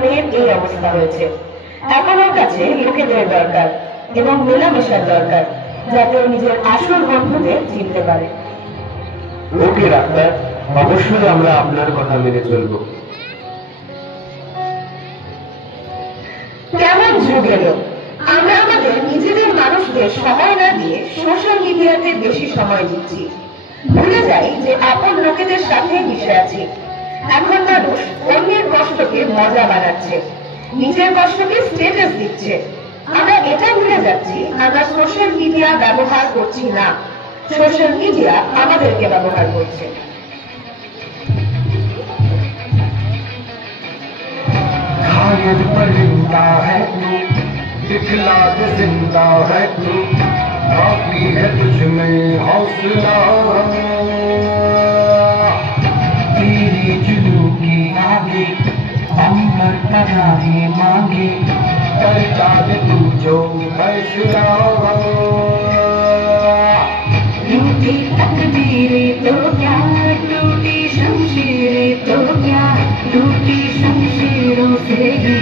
মেয়ের এই অবস্থা হয়েছে। এখন ওর কাছে লোকেদের দরকার এবং মেলামেশার দরকার, যাতে ও নিজের আসল বন্ধুদের চিনতে পারে। ওকে ডাক্তার, অবশ্যই আমরা আপনার কথা মেনে চলবো। কেমন যুগ এলো, আমরা আমাদের নিজেদের মানুষদের সময় না দিয়ে সোশ্যাল মিডিয়াতে বেশি সময় দিচ্ছি। ভুলে যাই যে আপন লোকেদের সাথে মিশে আছি। এখন মানুষ অন্যের কষ্টকে মজা বানাচ্ছে, নিজের কষ্টকে স্ট্যাটাস দিচ্ছে। আমরা এটা ভুলে যাচ্ছি আমরা সোশ্যাল মিডিয়া ব্যবহার করছি না, সোশ্যাল মিডিয়া আমাদেরকে ব্যবহার করছে। शायद परिंदा है तू, दिखला दे जिंदा है तू, बाकी है तुझ में हौसला। तेरी जुनू की आगे अंबर पनाहे मांगे, करता दे तू जो फैसला। टूटी तकदीरें तो क्या, टूटी शमशीरें तो क्या, टूटी शमशीरों से ही